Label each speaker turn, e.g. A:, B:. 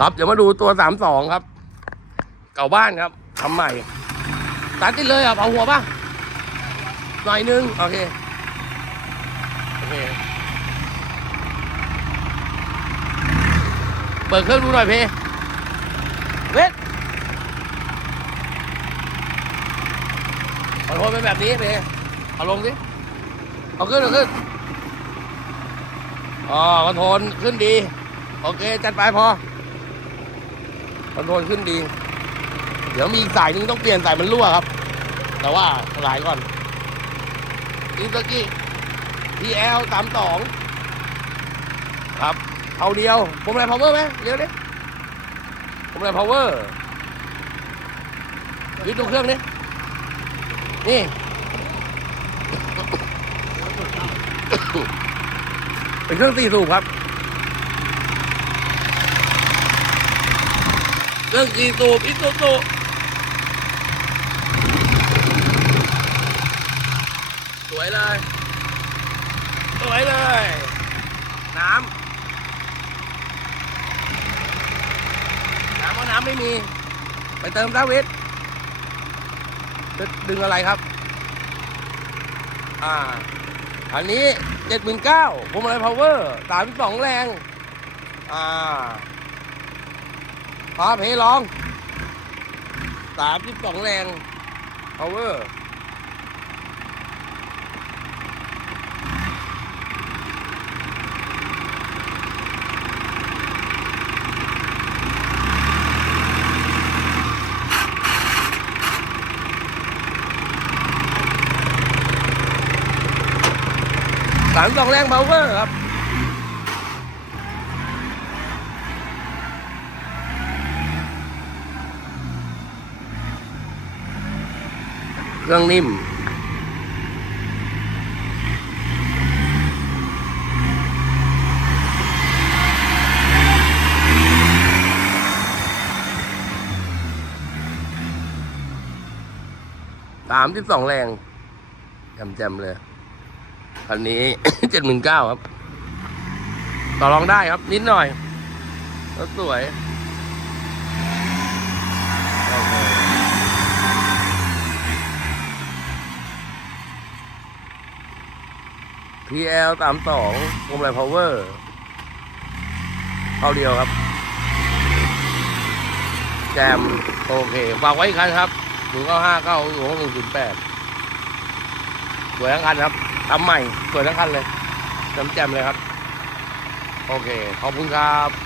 A: ครับเดี๋ยวมาดูตัวสามสองครับ เก่าบ้านครับทำใหม่ตัดติดเลยอะเผาหัวป่ะหน่อยนึงโอเคโอเคเปิดเครื่องดูหน่อยเพเวทขอโทษเป็นแบบนี้เพเอาลงสิเอาขึ้นเอาขึ้นอ๋อคอนโทรลขึ้นดี โอเค จัดไปพอ คอนโทรลขึ้นดี เดี๋ยวมีอีกสายหนึงต้องเปลี่ยนสายมันรั่วครับ แต่ว่าหลายก่อนอินสกี้ TL สามสองครับเอาเดียวผมอะไร power ไหมเดี๋ยวดิผมอะไร power ยึดดูเครื่องนี้นี่เป็นเครื่องสี่สูบครับ เค รื่องสี่สูบอิสุสุสวยเลย สวยเลย น้ำ น้ำว่าน้ำไม่มี ไปเติมซาวิทดึงอะไรครับ อ่า อันนี้เจ็ดหมื่นเก้าผมอะไรพาวเวอร์สามสองแรง อ่า พาเพลองสามสิบสองแรงพาวเวอร์สามสองแรงพาวเวอร์ครับ เครื่องนิ่ม สามสิบสองแรงจำๆเลย คันนี้เจ็ดหมื่นเก้าครับ ต่อรองได้ครับ นิดหน่อยรถสวยโอเค PL สามสองวงไรพาวเวอร์เข้าเดียวครับ แจม โอเคฝากไว้อีกคันครับหนึ่งเก้าห้าเก้าหกหนึ่งศูนย์แปดสวยทั้งคันครับทำใหม่ สวยทั้งคันเลยจำแจมเลยครับ โอเค ขอบคุณครับ